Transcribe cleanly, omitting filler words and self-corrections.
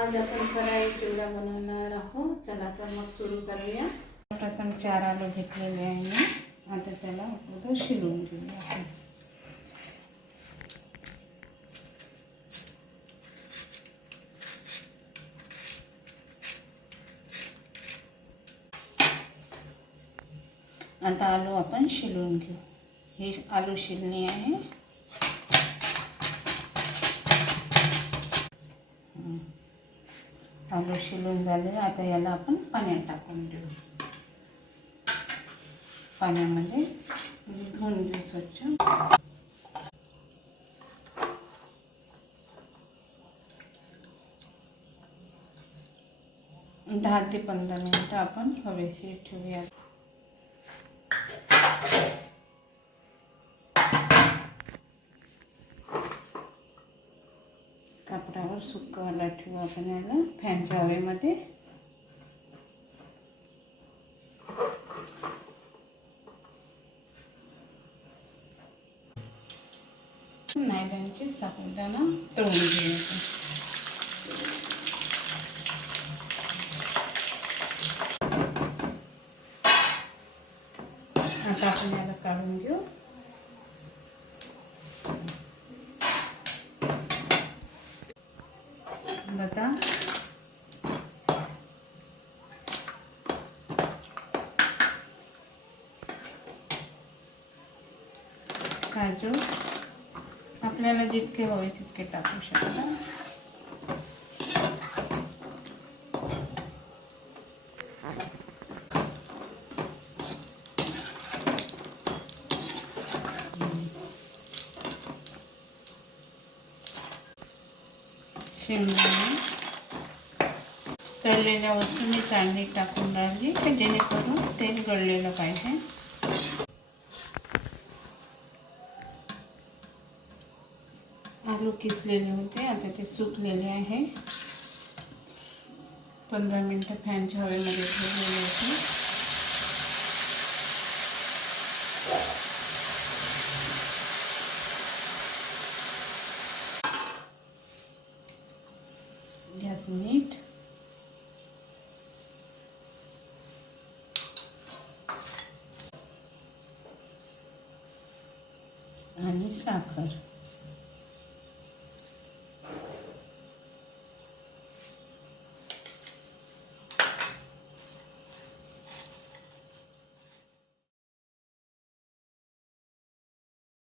आज आपण कढई चिवडा बनवणार आहोत. चला तर मग सुरू करूया. प्रथम 4 आलू घेतलेले आहे मी. आता त्याला अगोदर शिजवून घेऊया आपण. आता आलू आपण शिजवून घेऊ. हे आलू शिजणे आहे. आलू शिजून झाले. आता याला आपण पाण्यात टाकून देऊ. पाण्यामध्ये धुवून घेऊ स्वच्छ. 10 ते 15 मिनिटं आपण हवेशीर ठेवूया. कापडावर सुकवायला ठेवू आपण याला फॅनच्या हवेमध्ये. नायलॉनचे साबुदाणा तळून घेऊ. आता आपण याला काढून घेऊ. बदाम, काजू आपल्याला जितके हवे तितके टाकू शकता. शेंगदाणे तळलेल्या वस्तू मी चाळणीत टाकून राहिली की जेणेकरून तेल गळलेलं पाहिजे. आलू किसलेले होते. आता ते सुकलेले आहे. 15 मिनिटं फॅनच्या हवेमध्ये ठेवलेले होते. यात मीठ आणि साखर.